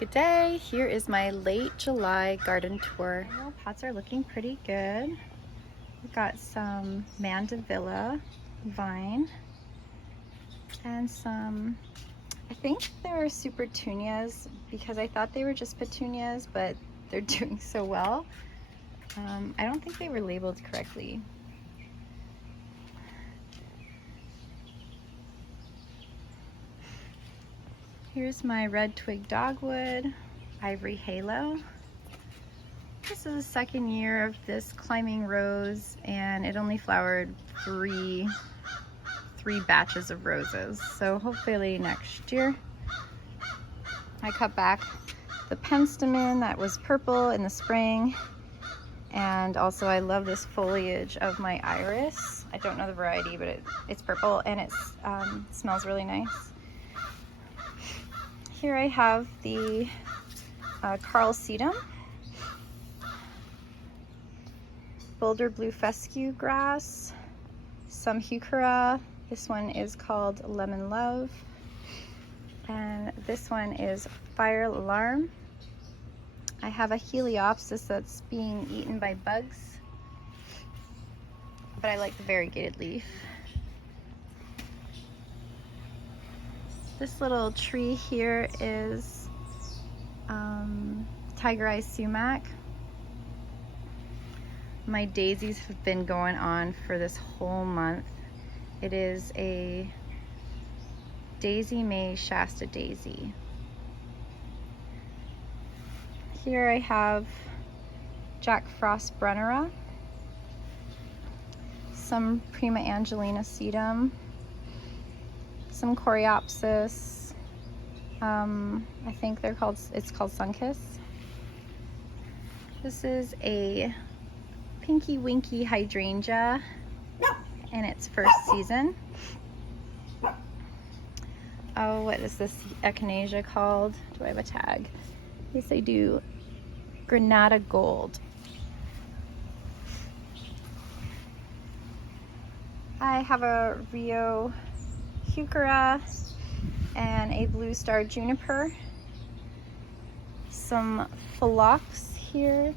Good day. Here is my late July garden tour. All pots are looking pretty good. We've got some Mandevilla vine and some, I think they're super petunias because I thought they were just petunias, but they're doing so well. I don't think they were labeled correctly. Here's my red twig dogwood, ivory halo. This is the second year of this climbing rose, and it only flowered three batches of roses. So hopefully next year. I cut back the penstemon that was purple in the spring, and also I love this foliage of my iris. I don't know the variety, but it's purple and it smells really nice. Here I have the Carl Sedum, Boulder Blue Fescue grass, some heuchera. This one is called Lemon Love, and this one is Fire Alarm. I have a Heliopsis that's being eaten by bugs, but I like the variegated leaf. This little tree here is Tiger Eye Sumac. My daisies have been going on for this whole month. It is a Daisy May Shasta daisy. Here I have Jack Frost Brunnera, some Prima Angelina sedum, some Coreopsis. I think it's called Sunkiss. This is a Pinky Winky hydrangea in its first season. Oh, what is this echinacea called? Do I have a tag? Yes, I do. Granada Gold. I have a Rio heuchera and a blue star juniper. Some phlox here,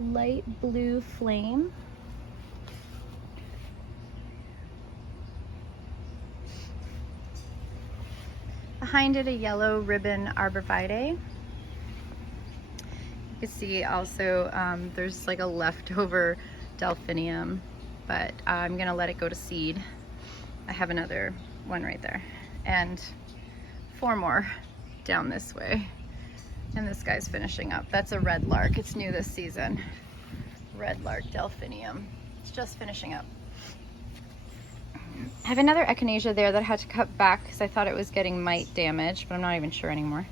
light blue flame. Behind it, a yellow ribbon arborvitae. You can see also there's like a leftover delphinium, but I'm gonna let it go to seed. I have another one right there and 4 more down this way, and this guy's finishing up. That's a red lark. It's new this season. Red lark delphinium. It's just finishing up. I have another echinacea there that I had to cut back because I thought it was getting mite damage, but I'm not even sure anymore.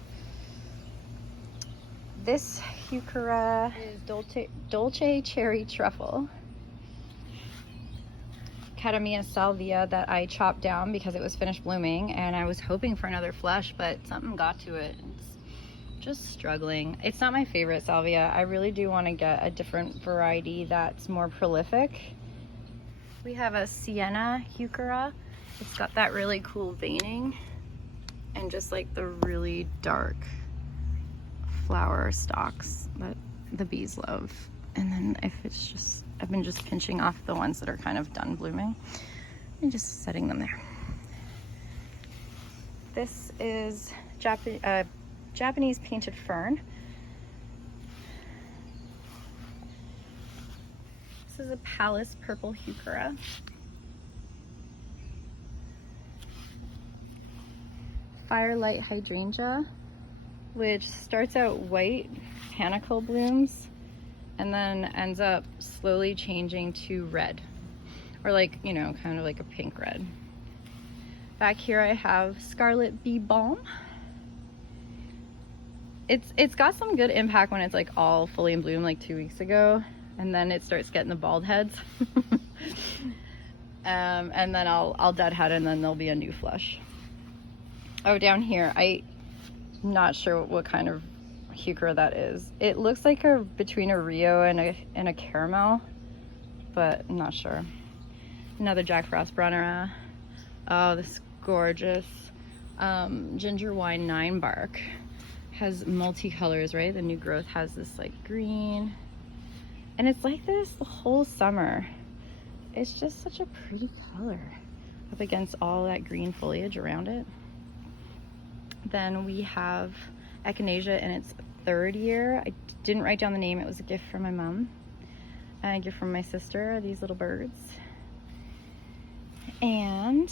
This heuchera is Dolce Cherry Truffle. Academia salvia that I chopped down because it was finished blooming, and I was hoping for another flush, but something got to it. It's just struggling. It's not my favorite salvia. I really do want to get a different variety that's more prolific. We have a Sienna heuchera. It's got that really cool veining and just like the really dark flower stalks that the bees love. And then I've been just pinching off the ones that are kind of done blooming and just setting them there. This is Japanese painted fern. This is a Pallas purple heuchera. Firelight hydrangea, which starts out white panicle blooms and then ends up slowly changing to red, or like, you know, kind of like a pink red. Back here I have Scarlet Bee Balm. It's got some good impact when it's like all fully in bloom like 2 weeks ago, and then it starts getting the bald heads. And then I'll deadhead, and then there'll be a new flush. Oh, down here, I'm not sure what kind of heuchera that is. It looks like between a Rio and a caramel, but I'm not sure. Another Jack Frost Brunnera. Oh, this gorgeous ginger wine 9 bark. has multicolors, right? The new growth has this like green, and it's like this the whole summer. It's just such a pretty color up against all that green foliage around it. Then we have Echinacea in its 3rd year. I didn't write down the name. It was a gift from my mom and a gift from my sister, these little birds. And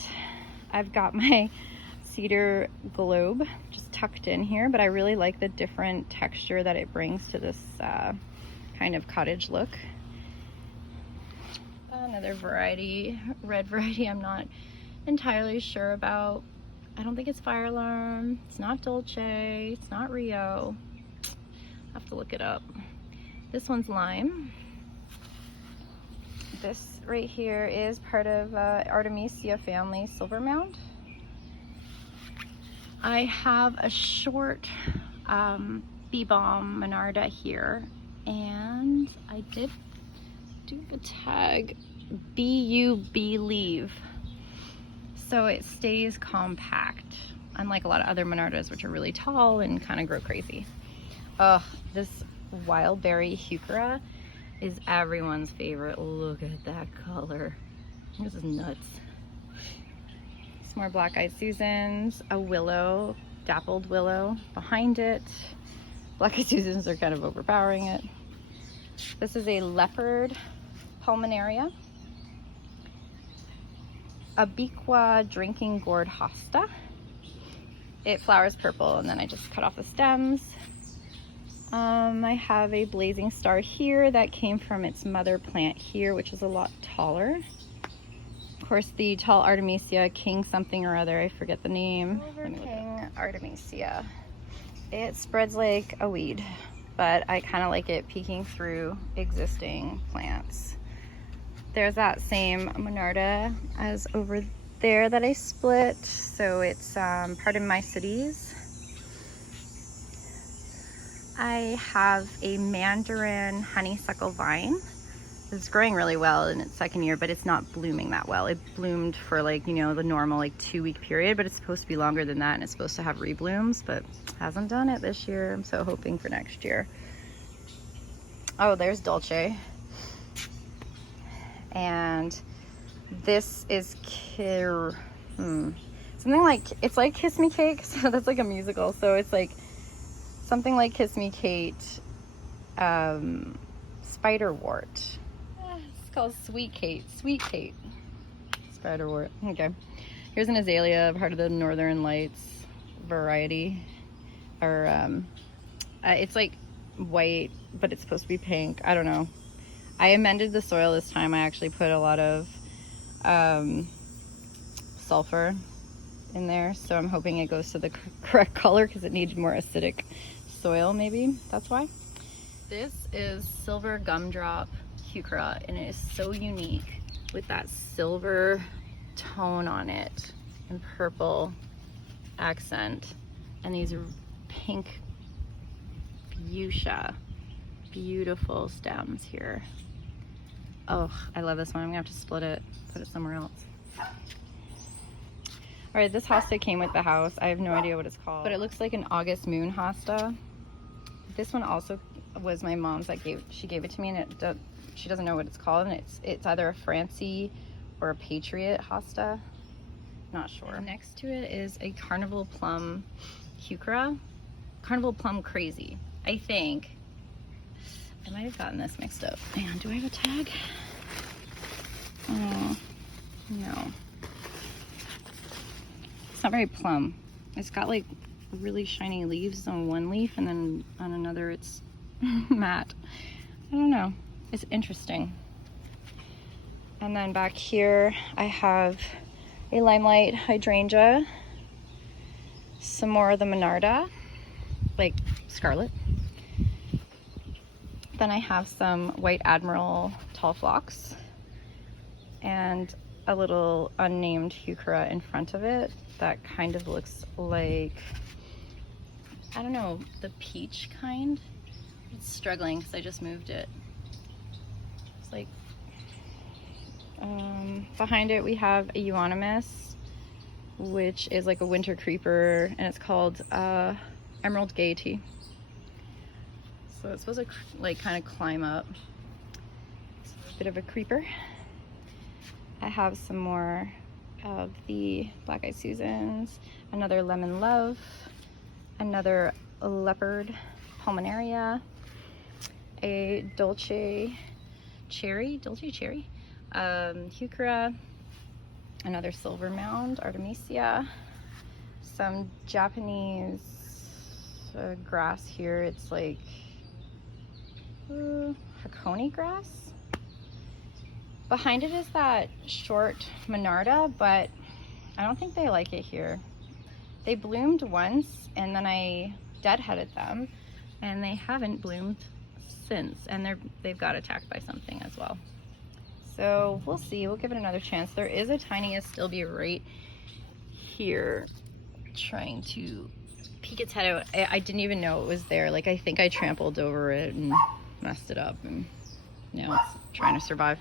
I've got my cedar globe just tucked in here, but I really like the different texture that it brings to this kind of cottage look. Another variety, red variety I'm not entirely sure about. I don't think it's Fire Alarm. It's not Dolce. It's not Rio. I'll have to look it up. This one's Lime. This right here is part of Artemisia family, Silver Mound. I have a short bee balm Monarda here, and I did do the tag Believe. So it stays compact, unlike a lot of other Monardas, which are really tall and kind of grow crazy. This wild berry heuchera is everyone's favorite. Look at that color. This is nuts. Some more black-eyed Susans, a willow, dappled willow behind it. Black-eyed Susans are kind of overpowering it. This is a leopard pulmonaria. A Bequa drinking gourd hosta. It flowers purple, and then I just cut off the stems. I have a blazing star here that came from its mother plant here, which is a lot taller. Of course, the tall Artemisia, King something or other, I forget the name. King Artemisia. It spreads like a weed, but I kind of like it peeking through existing plants. There's that same Monarda as over there that I split, so it's part of my cities. I have a mandarin honeysuckle vine. It's growing really well in its 2nd year, but it's not blooming that well. It bloomed for like, you know, the normal like 2-week period, but it's supposed to be longer than that, and it's supposed to have reblooms, but hasn't done it this year. I'm so hoping for next year. Oh, there's Dolce. And this is something like, it's like Kiss Me Kate, so that's like a musical, so it's like something like Kiss Me Kate, spiderwort. It's called Sweet Kate, spiderwort. Okay, here's an azalea, part of the Northern Lights variety, or it's like white, but it's supposed to be pink. I don't know. I amended the soil this time. I actually put a lot of sulfur in there, so I'm hoping it goes to the correct color because it needs more acidic soil, maybe that's why. This is silver gumdrop heuchera, and it is so unique with that silver tone on it and purple accent and these pink fuchsia, beautiful stems here. Oh, I love this one. I'm gonna have to split it, put it somewhere else. All right, this hosta came with the house. I have no idea what it's called, but it looks like an August moon hosta. This one also was my mom's. She gave it to me, and she doesn't know what it's called, and it's either a Francie or a Patriot hosta. Not sure. And next to it is a Carnival Plum heuchera. Carnival Plum Crazy, I think. I might have gotten this mixed up. Man, do I have a tag? Oh, no. It's not very plum. It's got like really shiny leaves on one leaf, and then on another it's matte. I don't know. It's interesting. And then back here I have a Limelight hydrangea, some more of the Monarda, like scarlet. Then I have some White Admiral tall phlox and a little unnamed heuchera in front of it that kind of looks like, I don't know, the peach kind. It's struggling because I just moved it. It's like, behind it we have a Euonymus, which is like a winter creeper, and it's called Emerald Gaiety. So it's supposed to like kind of climb up. It's a bit of a creeper. I have some more of the Black Eyed Susans, another Lemon Love, another Leopard Pulmonaria, a Dolce Cherry, Heuchera, another Silver Mound, Artemisia, some Japanese grass here. It's like Hakone grass. Behind it is that short Monarda, but I don't think they like it here. They bloomed once and then I deadheaded them and they haven't bloomed since, and they've got attacked by something as well. So we'll see, we'll give it another chance. There is a tiny Astilbe right here trying to peek its head out. I didn't even know it was there. Like, I think I trampled over it and messed it up, and now it's trying to survive.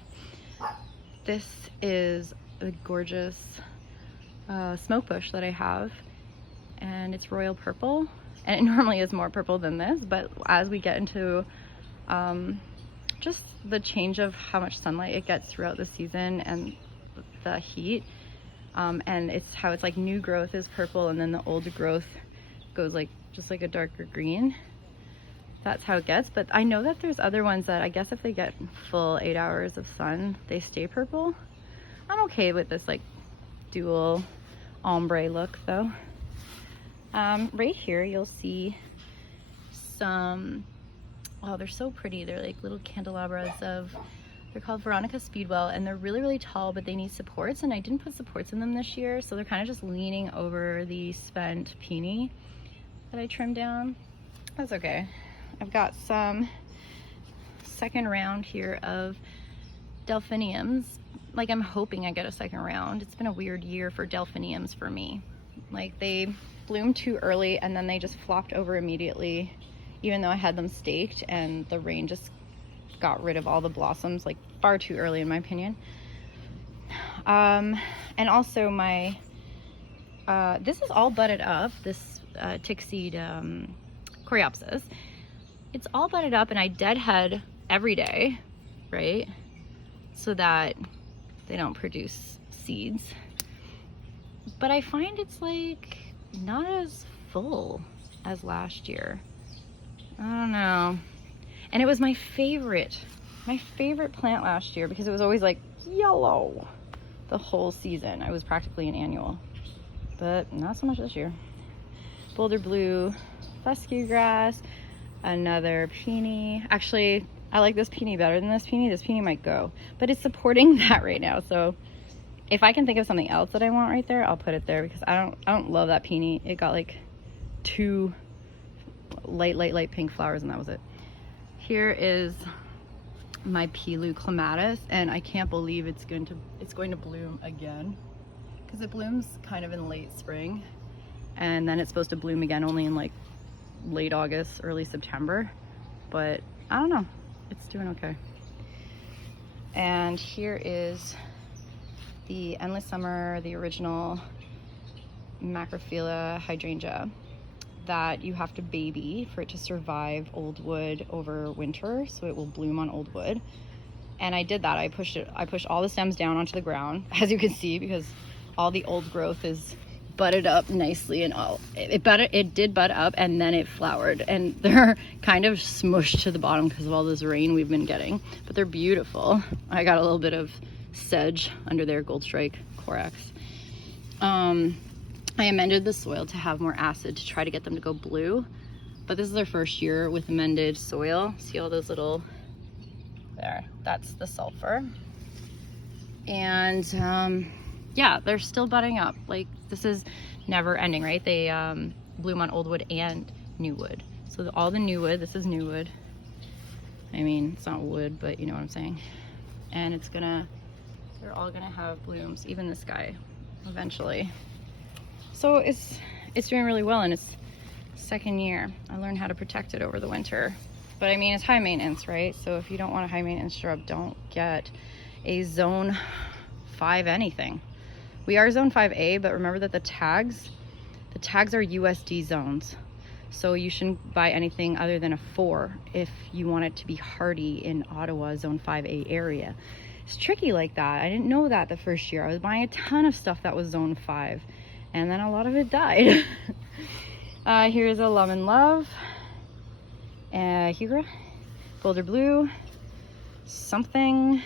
This is a gorgeous smoke bush that I have, and it's royal purple, and it normally is more purple than this, but as we get into just the change of how much sunlight it gets throughout the season and the heat, and it's how it's like new growth is purple and then the old growth goes like just like a darker green. That's how it gets. But I know that there's other ones that I guess if they get full 8 hours of sun they stay purple. I'm okay with this like dual ombre look though. Right here you'll see some, oh, they're so pretty. They're like little candelabras they're called Veronica Speedwell, and they're really, really tall, but they need supports, and I didn't put supports in them this year, so they're kind of just leaning over the spent peony that I trimmed down. That's okay. I've got some second round here of delphiniums. Like, I'm hoping I get a second round. It's been a weird year for delphiniums for me. Like, they bloomed too early and then they just flopped over immediately, even though I had them staked, and the rain just got rid of all the blossoms like far too early in my opinion. And also my this is all budded up, this tick-seed coreopsis. It's all budded up and I deadhead every day, right, so that they don't produce seeds. But I find it's like not as full as last year. I don't know. And it was my favorite plant last year because it was always like yellow the whole season. I was practically an annual, but not so much this year. Boulder blue fescue grass, another peony. Actually, I like this peony better than this peony. This peony might go, but it's supporting that right now. So if I can think of something else that I want right there, I'll put it there, because I don't love that peony. It got like 2 light pink flowers and that was it. Here is my Pilu clematis, and I can't believe it's going to bloom again, because it blooms kind of in late spring and then it's supposed to bloom again only in like late August, early September. But I don't know, it's doing okay. And here is the Endless Summer, the original Macrophylla hydrangea that you have to baby for it to survive old wood over winter, so it will bloom on old wood. And I did that. I pushed all the stems down onto the ground, as you can see, because all the old growth is budded up nicely, and it did bud up and then it flowered, and they're kind of smushed to the bottom because of all this rain we've been getting, but they're beautiful. I got a little bit of sedge under there, Gold Strike Corax. I amended the soil to have more acid to try to get them to go blue, but this is their first year with amended soil. See all those little, there, that's the sulfur. And yeah, they're still budding up. Like, this is never ending, right? They bloom on old wood and new wood. So all the new wood, this is new wood. I mean, it's not wood, but you know what I'm saying. And they're all gonna have blooms, even this guy, eventually. So it's doing really well in its second year. I learned how to protect it over the winter. But I mean, it's high maintenance, right? So if you don't want a high maintenance shrub, don't get a zone 5 anything. We are zone 5A, but remember that the tags are USD zones. So you shouldn't buy anything other than a 4 if you want it to be hardy in Ottawa Zone 5A area. It's tricky like that. I didn't know that the first year. I was buying a ton of stuff that was Zone 5, and then a lot of it died. Here's a Lemon Love, Hugra, Boulder Blue, something.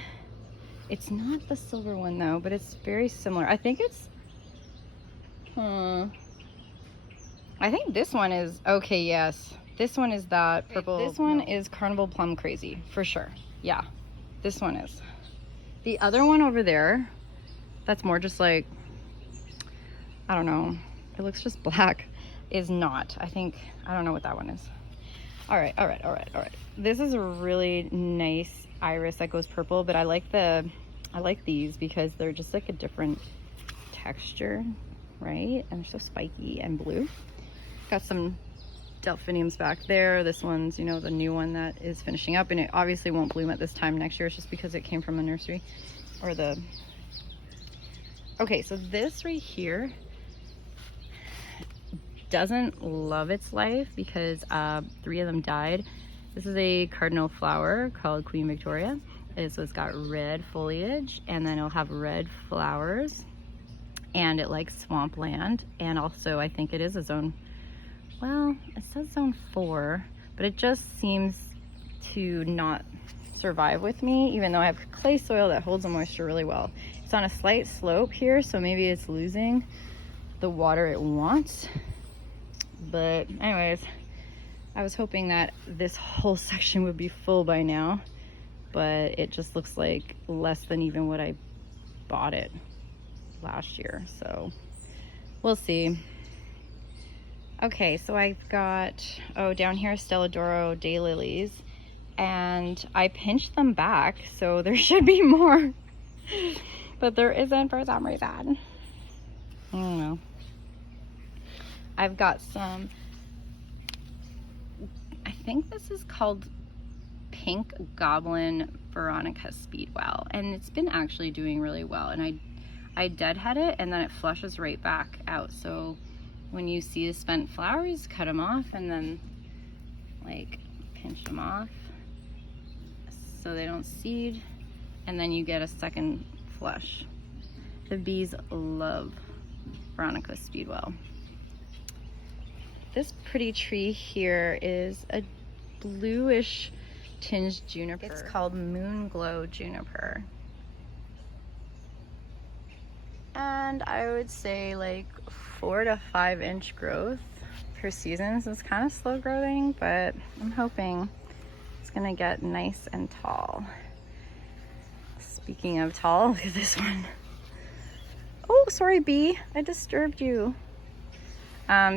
It's not the silver one though, but it's very similar. I think it's, I think this one is, okay, yes. This one is that purple. This one is Carnival Plum Crazy, for sure. Yeah, this one is. The other one over there, that's more just like, I don't know, it looks just black, is not. I don't know what that one is. All right. This is a really nice iris that goes purple, but I like these because they're just like a different texture, right? And they're so spiky and blue. Got some delphiniums back there. This one's, you know, the new one that is finishing up, and it obviously won't bloom at this time next year. It's just because it came from a nursery or the... Okay, so this right here doesn't love its life because 3 of them died. This is a cardinal flower called Queen Victoria. So it's got red foliage, and then it'll have red flowers, and it likes swampland, and also I think it is a zone, well, it says Zone 4, but it just seems to not survive with me, even though I have clay soil that holds the moisture really well. It's on a slight slope here, so maybe it's losing the water it wants. But anyways, I was hoping that this whole section would be full by now, but it just looks like less than even what I bought it last year, so we'll see. Okay, so I've got, down here Stelladoro daylilies, and I pinched them back, so there should be more, but there isn't for some reason. I don't know. I've got some, I think this is called Pink Goblin Veronica Speedwell, and it's been actually doing really well, and I deadhead it and then it flushes right back out. So when you see the spent flowers, cut them off and then like pinch them off so they don't seed, and then you get a second flush. The bees love Veronica Speedwell. This pretty tree here is a bluish tinged juniper. It's called Moon Glow Juniper. And I would say like 4 to 5 inch growth per season. So it's kind of slow growing, but I'm hoping it's gonna get nice and tall. Speaking of tall, look at this one. Oh, sorry bee, I disturbed you.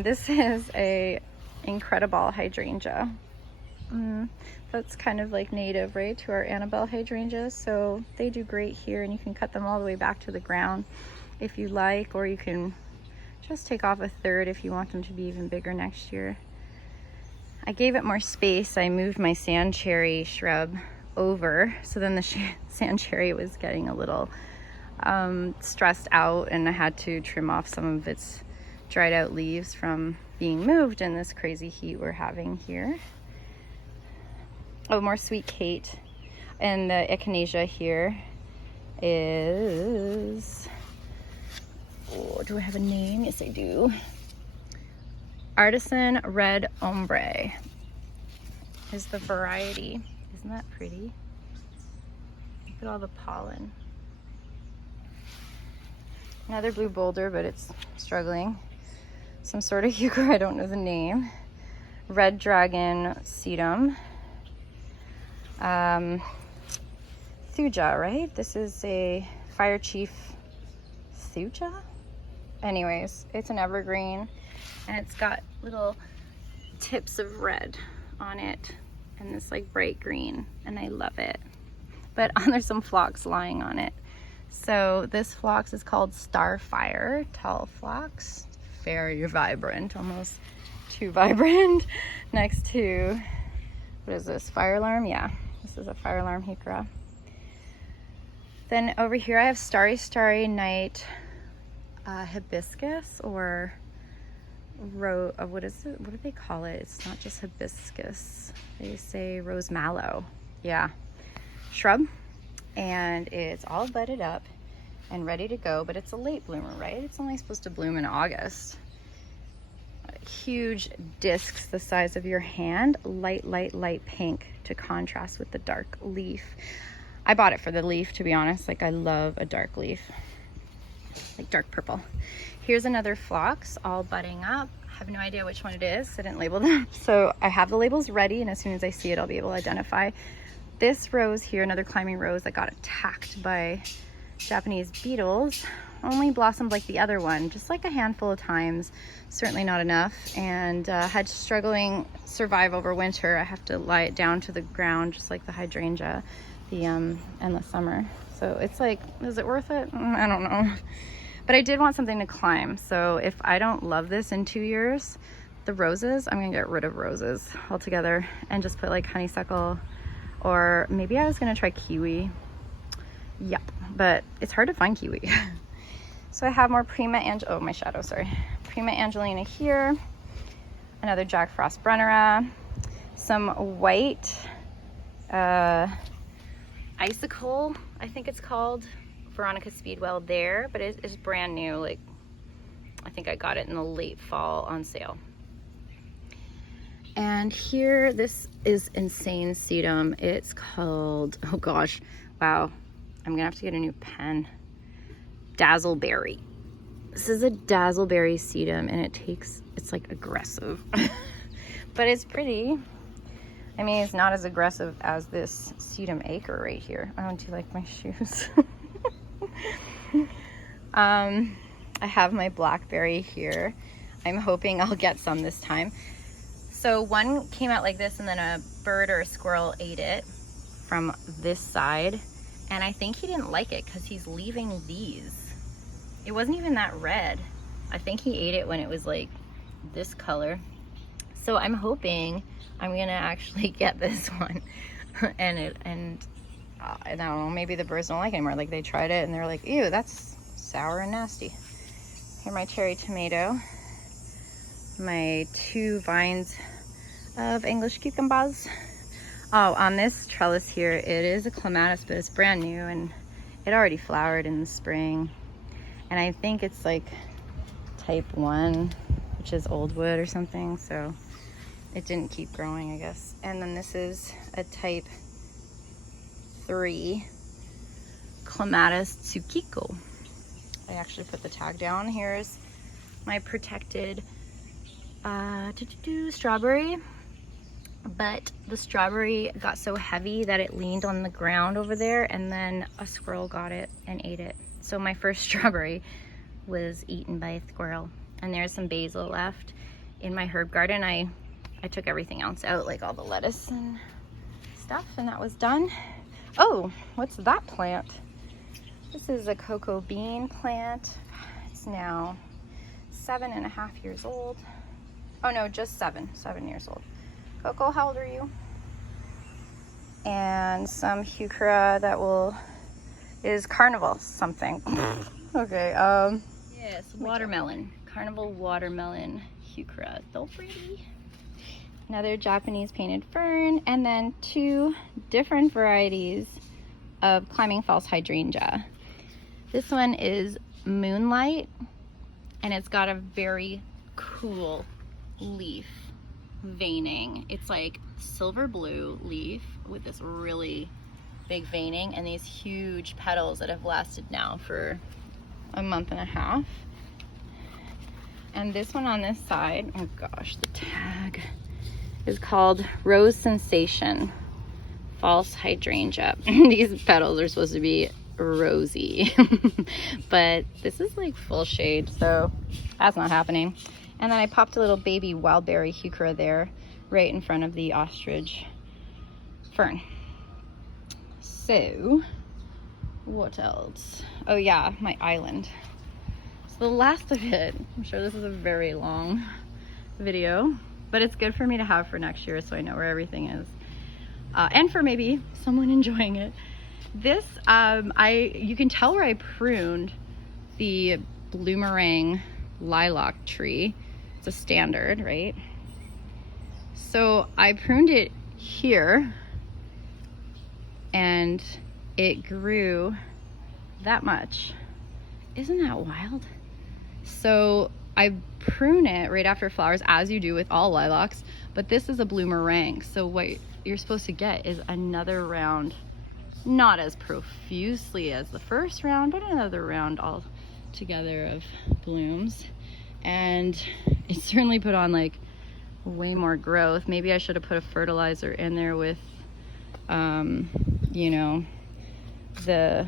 This is a Incredible hydrangea. That's kind of like native, right, to our Annabelle hydrangeas. So they do great here, and you can cut them all the way back to the ground if you like, or you can just take off a third if you want them to be even bigger next year. I gave it more space. I moved my sand cherry shrub over, so then the sand cherry was getting a little stressed out, and I had to trim off some of its dried out leaves from being moved in this crazy heat we're having here. Oh, more Sweet Kate. And the echinacea here is, oh, do I have a name? Yes, I do. Artisan Red Ombre is the variety. Isn't that pretty? Look at all the pollen. Another blue boulder, but it's struggling. Some sort of heuchera, I don't know the name. Red Dragon Sedum. Thuja, right? This is a Fire Chief Thuja? Anyways, it's an evergreen, and it's got little tips of red on it and this like bright green, and I love it. But there's some phlox lying on it. So this phlox is called Starfire, tall phlox. Very vibrant, almost too vibrant. Next to, what is this, fire alarm? Yeah, this is a fire alarm heuchera. Then over here I have Starry Night hibiscus, or what is it? What do they call it? It's not just hibiscus. They say rose mallow. Yeah, shrub. And it's all budded up and ready to go, but it's a late bloomer, right? It's only supposed to bloom in August. Huge discs the size of your hand, light pink to contrast with the dark leaf. I bought it for the leaf, to be honest. Like, I love a dark leaf, like dark purple. Here's another phlox, all budding up. I have no idea which one it is. I didn't label them. So I have the labels ready, and as soon as I see it, I'll be able to identify. This rose here, another climbing rose that got attacked by Japanese beetles, only blossomed like the other one, just like a handful of times, certainly not enough, and had struggling survive over winter. I have to lie it down to the ground, just like the hydrangea, the endless summer. So it's like, is it worth it? I don't know. But I did want something to climb, so if I don't love this in 2 years, the roses, I'm gonna get rid of roses altogether and just put like honeysuckle, or maybe I was gonna try kiwi. Yep, but it's hard to find kiwi. So I have more Prima Prima Angelina here, another Jack Frost Brunnera, some white icicle, I think it's called, Veronica Speedwell there, but it is brand new. Like, I think I got it in the late fall on sale. And here, this is insane sedum. It's called, oh gosh, wow, I'm gonna have to get a new pen. Dazzleberry. This is a Dazzleberry sedum, and it's like aggressive, but it's pretty. I mean, it's not as aggressive as this sedum acre right here. Oh, do you like my shoes? I have my blackberry here. I'm hoping I'll get some this time. So one came out like this, and then a bird or a squirrel ate it from this side, and I think he didn't like it because he's leaving these. It wasn't even that red. I think he ate it when it was like this color. So I'm hoping I'm gonna actually get this one. and I don't know, maybe the birds don't like it anymore. Like, they tried it and they're like, ew, that's sour and nasty. Here, my cherry tomato. My 2 vines of English cucumbers. Oh, on this trellis here, it is a clematis, but it's brand new and it already flowered in the spring. And I think it's like type 1, which is old wood or something, so it didn't keep growing, I guess. And then this is a type 3 Clematis Tsukiko. I actually put the tag down. Here's my protected strawberry, but the strawberry got so heavy that it leaned on the ground over there, and then a squirrel got it and ate it. So my first strawberry was eaten by a squirrel. And there's some basil left in my herb garden. I took everything else out, like all the lettuce and stuff, and that was done. Oh, what's that plant? This is a cocoa bean plant. It's now 7.5 years old. Oh no, just 7 years old. Coco, how old are you? And some heuchera that is carnival something. Okay, yes, watermelon. Carnival watermelon heuchera. So pretty. Another Japanese painted fern, and then 2 different varieties of climbing false hydrangea. This one is Moonlight, and it's got a very cool leaf veining. It's like silver blue leaf with this really big veining and these huge petals that have lasted now for a month and a half. And this one on this side, oh gosh, the tag is called Rose Sensation False Hydrangea. These petals are supposed to be rosy, but this is like full shade, so that's not happening. And then I popped a little baby wildberry heuchera there, right in front of the ostrich fern. So, what else? Oh yeah, my island. So the last of it, I'm sure this is a very long video, but it's good for me to have for next year so I know where everything is. And for maybe someone enjoying it. This, you can tell where I pruned the bloomerang lilac tree It's a standard, right? So I pruned it here and it grew that much. Isn't that wild? So I prune it right after flowers, as you do with all lilacs, but this is a bloomerang. So what you're supposed to get is another round, not as profusely as the first round, but another round all together of blooms. And it certainly put on like way more growth. Maybe I should have put a fertilizer in there with, you know, the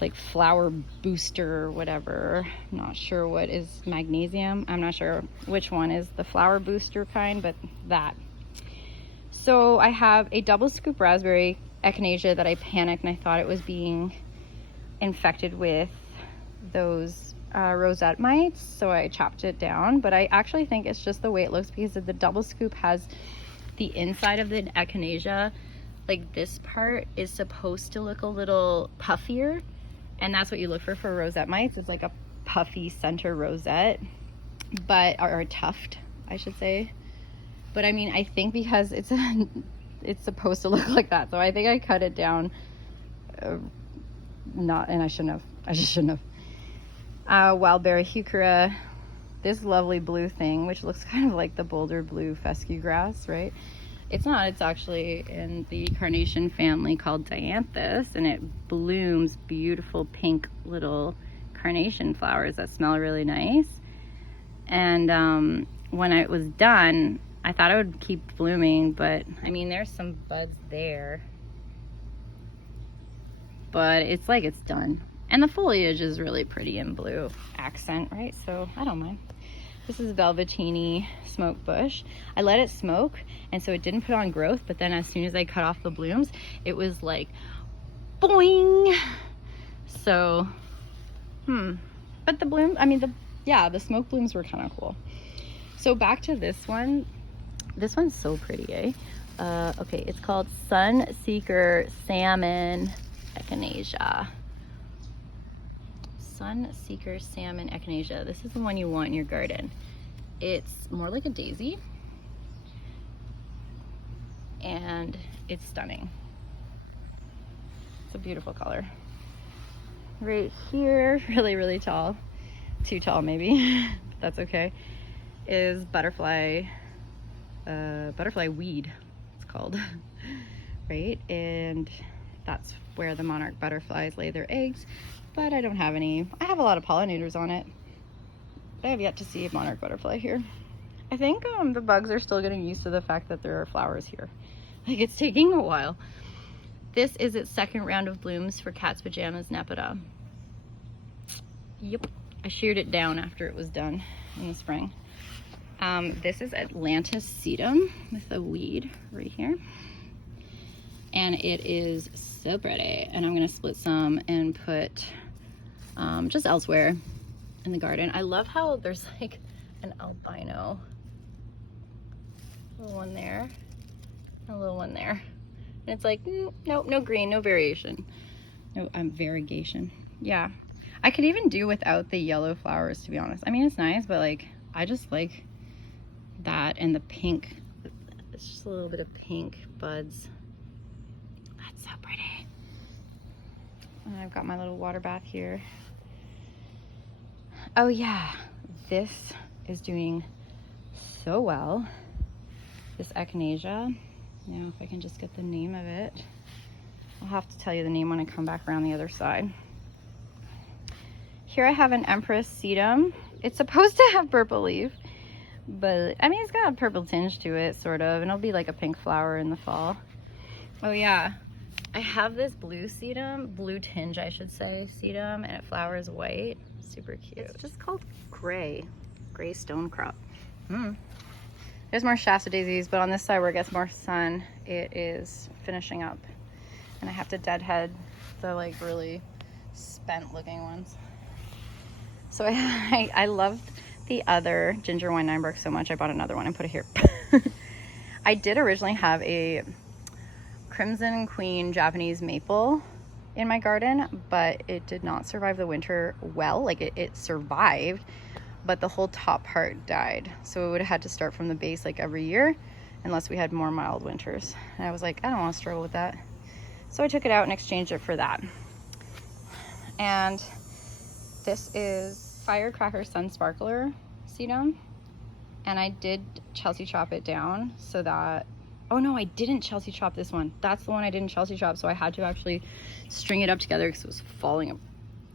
like flower booster or whatever. I'm not sure what is magnesium. I'm not sure which one is the flower booster kind, but that. So I have a double scoop raspberry echinacea that I panicked and I thought it was being infected with those rosette mites, so I chopped it down, but I actually think it's just the way it looks because the double scoop has the inside of the echinacea, like this part is supposed to look a little puffier, and that's what you look for rosette mites, is like a puffy center rosette, but or a tuft, I should say. But I mean, I think because it's supposed to look like that, so I think I cut it down. Not, and I shouldn't have. I just shouldn't have. Wildberry heuchera, this lovely blue thing, which looks kind of like the Boulder blue fescue grass, right? It's not. It's actually in the carnation family called dianthus, and it blooms beautiful pink little carnation flowers that smell really nice. And when it was done, I thought it would keep blooming, but I mean, there's some buds there, but it's like it's done. And the foliage is really pretty in blue accent, right? So I don't mind. This is Velveteeny smoke bush. I let it smoke, and so it didn't put on growth, but then as soon as I cut off the blooms, it was like, boing! So, but the bloom, I mean, the smoke blooms were kind of cool. So back to this one. This one's so pretty, eh? Okay, it's called Sunseeker Salmon Echinacea. Sunseeker Salmon Echinacea. This is the one you want in your garden. It's more like a daisy, and it's stunning. It's a beautiful color. Right here, really, really tall, too tall maybe, but that's okay, is butterfly weed, it's called, right? And that's where the monarch butterflies lay their eggs. But I don't have any. I have a lot of pollinators on it. I have yet to see a monarch butterfly here. I think the bugs are still getting used to the fact that there are flowers here. Like, it's taking a while. This is its second round of blooms for Cat's Pajamas Nepeta. Yep, I sheared it down after it was done in the spring. This is Atlantis sedum with a weed right here. And it is so pretty. And I'm gonna split some and put just elsewhere in the garden. I love how there's like an albino, little one there, a little one there. And it's like, nope, no green, no variation. No, variegation. Yeah. I could even do without the yellow flowers, to be honest. I mean, it's nice, but like, I just like that and the pink. It's just a little bit of pink buds. That's so pretty. And I've got my little water bath here. Oh yeah, this is doing so well. This echinacea. Now, if I can just get the name of it. I'll have to tell you the name when I come back around the other side. Here I have an Empress sedum. It's supposed to have purple leaf, but I mean, it's got a purple tinge to it, sort of, and it'll be like a pink flower in the fall. Oh yeah, I have this blue sedum, blue tinge I should say, sedum, and it flowers white. Super cute. It's just called gray stonecrop. There's more Shasta daisies, but on this side where it gets more sun, it is finishing up. And I have to deadhead the like really spent looking ones. So I loved the other ginger wine Nineberg so much, I bought another one and put it here. I did originally have a Crimson Queen Japanese maple in my garden, but it did not survive the winter well. Like it survived, but the whole top part died. So we would have had to start from the base like every year unless we had more mild winters. And I was like, I don't want to struggle with that. So I took it out and exchanged it for that. And this is Firecracker Sun Sparkler sedum. And I did Chelsea chop it down so that, oh no, I didn't Chelsea chop this one. That's the one I didn't Chelsea chop. So I had to actually string it up together because it was falling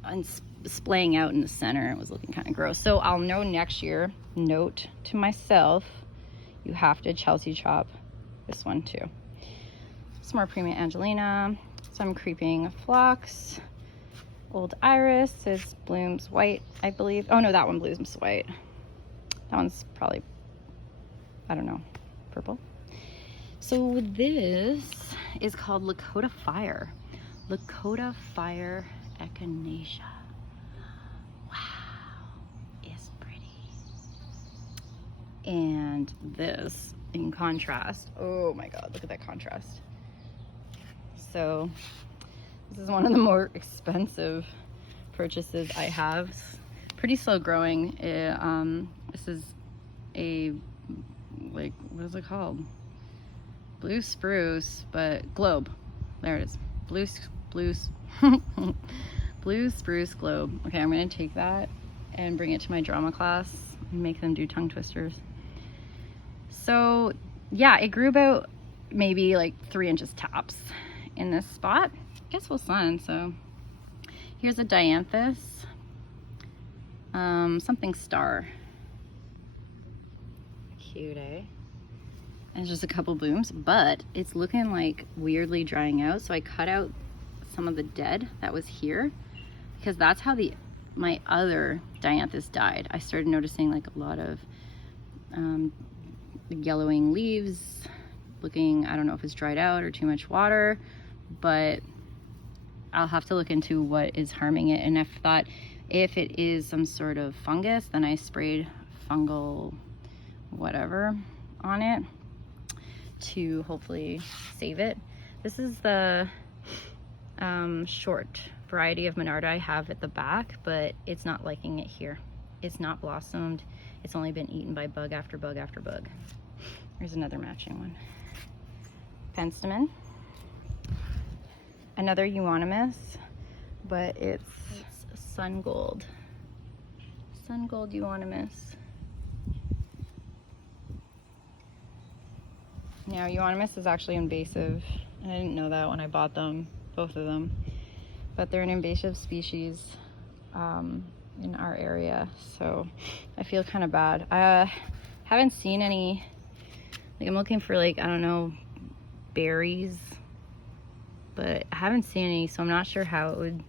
and splaying out in the center. It was looking kind of gross. So I'll know next year, note to myself, you have to Chelsea chop this one too. Some more Premium Angelina, some Creeping Phlox, Old Iris is blooms white, I believe. Oh no, that one blooms white. That one's probably, I don't know, purple. So this is called Lakota Fire. Lakota Fire Echinacea. Wow, it's pretty. And this, in contrast, oh my God, look at that contrast. So this is one of the more expensive purchases I have. Pretty slow growing. This is a, like, what is it called? Blue spruce, but globe. There it is. Blue spruce globe. Okay, I'm gonna take that and bring it to my drama class and make them do tongue twisters. So yeah, it grew about maybe like 3 inches tops in this spot. I guess full sun. So here's a dianthus, something star. Cute, eh? And just a couple blooms, but it's looking like weirdly drying out. So I cut out some of the dead that was here because that's how my other dianthus died. I started noticing like a lot of yellowing leaves, looking, I don't know if it's dried out or too much water, but I'll have to look into what is harming it. And I thought if it is some sort of fungus, then I sprayed fungal whatever on it to hopefully save it. This is the short variety of Monarda I have at the back, but it's not liking it here. It's not blossomed. It's only been eaten by bug after bug after bug. Here's another matching one. Penstemon. Another euonymus, but it's sun gold. Sun gold euonymus. Now, euonymus is actually invasive. I didn't know that when I bought them, both of them. But they're an invasive species in our area, so I feel kind of bad. I haven't seen any, like I'm looking for like, I don't know, berries, but I haven't seen any, so I'm not sure how it would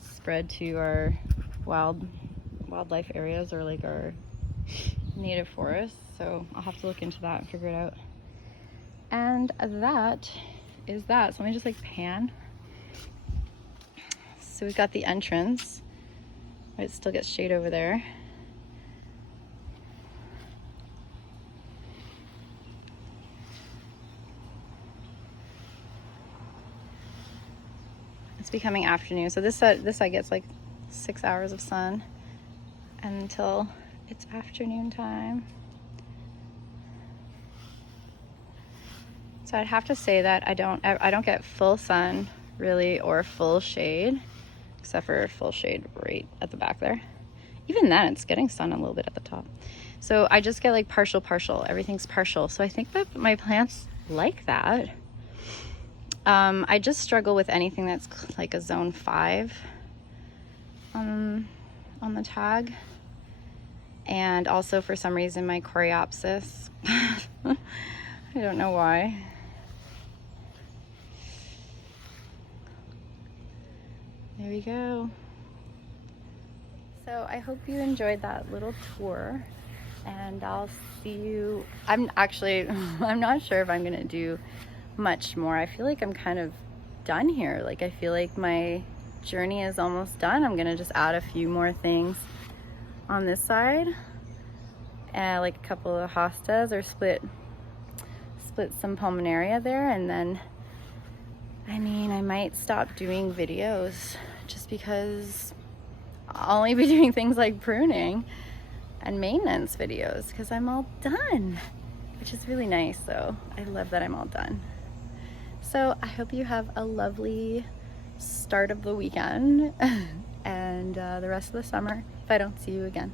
spread to our wildlife areas or like our native forests. So I'll have to look into that and figure it out. And that is that. So let me just like pan. So we've got the entrance. It still gets shade over there. It's becoming afternoon. So this side gets like 6 hours of sun until it's afternoon time. So I'd have to say that I don't get full sun really or full shade, except for full shade right at the back there. Even then it's getting sun a little bit at the top. So I just get like partial, everything's partial. So I think that my plants like that. I just struggle with anything that's like a zone 5 on the tag. And also for some reason my Coreopsis, I don't know why. There we go. So I hope you enjoyed that little tour, and I'll see you. I'm not sure if I'm gonna do much more. I feel like I'm kind of done here. Like I feel like my journey is almost done. I'm gonna just add a few more things on this side, like a couple of hostas, or split some pulmonaria there, and then I might stop doing videos just because I'll only be doing things like pruning, and maintenance videos because I'm all done, which is really nice. So I love that I'm all done. So I hope you have a lovely start of the weekend and the rest of the summer if I don't see you again.